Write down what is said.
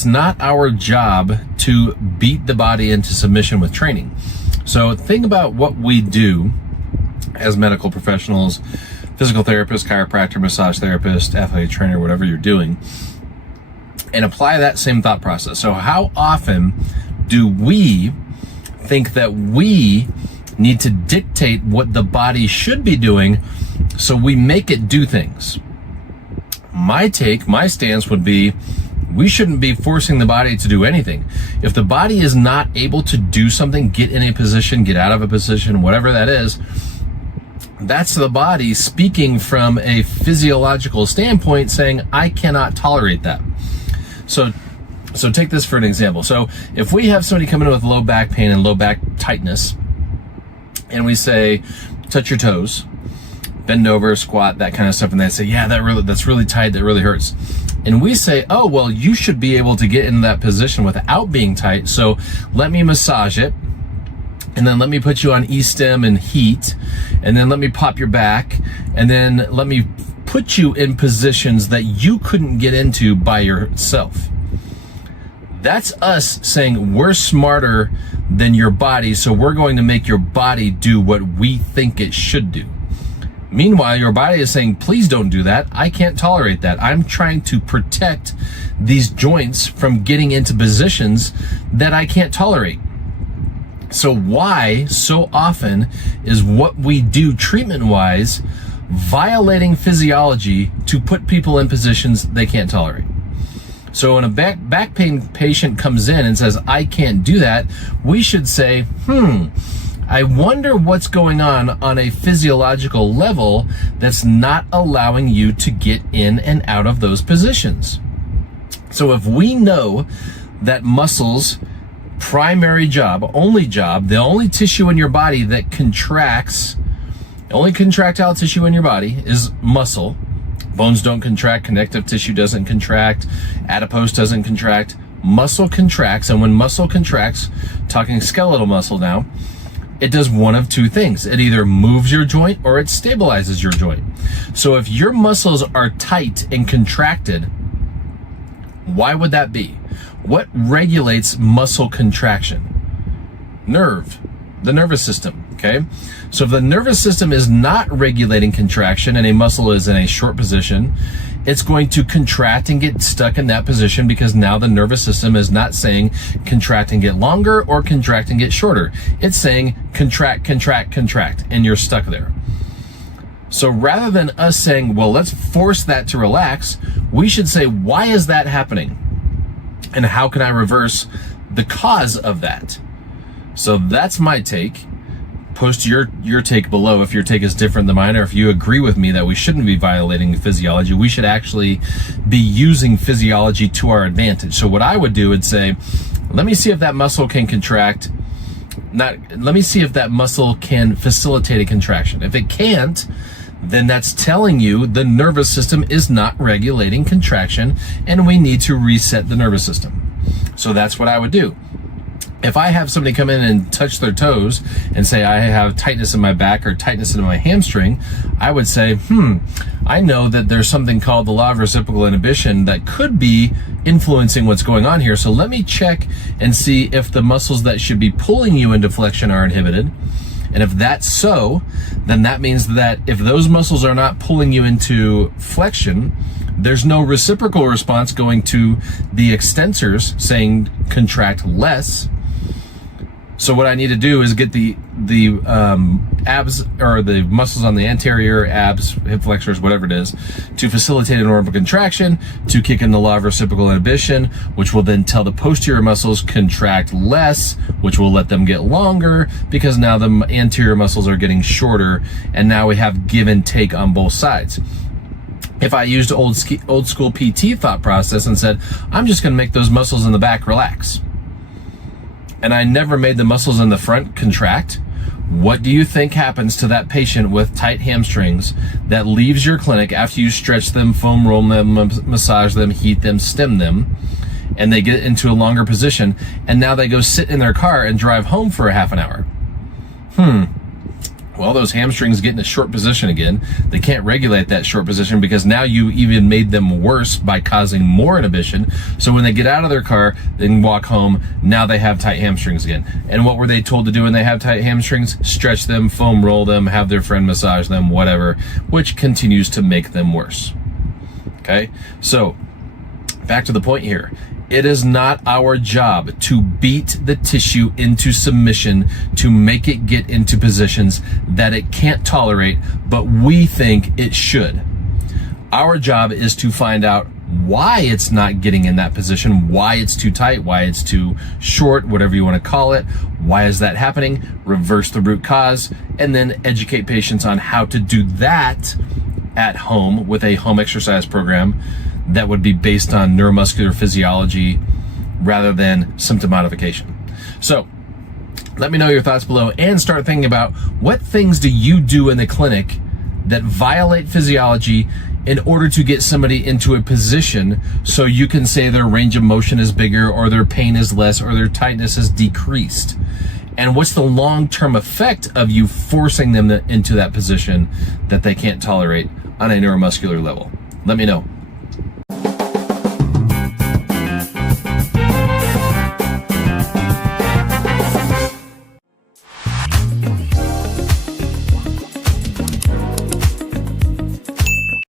It's not our job to beat the body into submission with training. So think about what we do as medical professionals, physical therapist, chiropractor, massage therapist, athletic trainer, whatever you're doing, and apply that same thought process. So how often do we think that we need to dictate what the body should be doing so we make it do things? My stance would be, we shouldn't be forcing the body to do anything. If the body is not able to do something, get in a position, get out of a position, whatever that is, that's the body speaking from a physiological standpoint saying, I cannot tolerate that. So take this for an example. So if we have somebody come in with low back pain and low back tightness, and we say, touch your toes, bend over, squat, that kind of stuff, and they say, yeah, that's really tight, that really hurts. And we say, oh, well, you should be able to get in that position without being tight, so let me massage it, and then let me put you on e-stim and heat, and then let me pop your back, and then let me put you in positions that you couldn't get into by yourself. That's us saying we're smarter than your body, so we're going to make your body do what we think it should do. Meanwhile, your body is saying, please don't do that. I can't tolerate that. I'm trying to protect these joints from getting into positions that I can't tolerate. So why so often is what we do treatment-wise violating physiology to put people in positions they can't tolerate? So when a back pain patient comes in and says, I can't do that, we should say, I wonder what's going on a physiological level that's not allowing you to get in and out of those positions. So if we know that muscles, primary job, the only tissue in your body that contracts, the only contractile tissue in your body is muscle. Bones don't contract, connective tissue doesn't contract, adipose doesn't contract, muscle contracts, and when muscle contracts, talking skeletal muscle now, it does one of two things. It either moves your joint or it stabilizes your joint. So if your muscles are tight and contracted, why would that be? What regulates muscle contraction? The nervous system, okay? So if the nervous system is not regulating contraction and a muscle is in a short position, it's going to contract and get stuck in that position because now the nervous system is not saying contract and get longer or contract and get shorter. It's saying contract, contract, contract, and you're stuck there. So rather than us saying, well, let's force that to relax, we should say, why is that happening? And how can I reverse the cause of that? So that's my take. Post your take below if your take is different than mine, or if you agree with me that we shouldn't be violating physiology. We should actually be using physiology to our advantage. So what I would do would say, let me see if that muscle can contract. Let me see if that muscle can facilitate a contraction. If it can't, then that's telling you the nervous system is not regulating contraction and we need to reset the nervous system. So that's what I would do. If I have somebody come in and touch their toes and say, I have tightness in my back or tightness in my hamstring, I would say, I know that there's something called the law of reciprocal inhibition that could be influencing what's going on here. So let me check and see if the muscles that should be pulling you into flexion are inhibited. And if that's so, then that means that if those muscles are not pulling you into flexion, there's no reciprocal response going to the extensors saying contract less. So what I need to do is get the abs or the muscles on the anterior abs, hip flexors, whatever it is, to facilitate a normal contraction, to kick in the law of reciprocal inhibition, which will then tell the posterior muscles contract less, which will let them get longer because now the anterior muscles are getting shorter, and now we have give and take on both sides. If I used old school PT thought process and said, I'm just going to make those muscles in the back relax, and I never made the muscles in the front contract, what do you think happens to that patient with tight hamstrings that leaves your clinic after you stretch them, foam roll them, massage them, heat them, stim them, and they get into a longer position, and now they go sit in their car and drive home for a half an hour? Well, those hamstrings get in a short position again. They can't regulate that short position because now you even made them worse by causing more inhibition. So when they get out of their car, they can walk home, now they have tight hamstrings again. And what were they told to do when they have tight hamstrings? Stretch them, foam roll them, have their friend massage them, whatever, which continues to make them worse. Okay, so back to the point here. It is not our job to beat the tissue into submission to make it get into positions that it can't tolerate, but we think it should. Our job is to find out why it's not getting in that position, why it's too tight, why it's too short, whatever you want to call it. Why is that happening? Reverse the root cause, and then educate patients on how to do that at home with a home exercise program that would be based on neuromuscular physiology rather than symptom modification. So let me know your thoughts below and start thinking about what things do you do in the clinic that violate physiology in order to get somebody into a position so you can say their range of motion is bigger or their pain is less or their tightness is decreased. And what's the long-term effect of you forcing them into that position that they can't tolerate on a neuromuscular level? Let me know.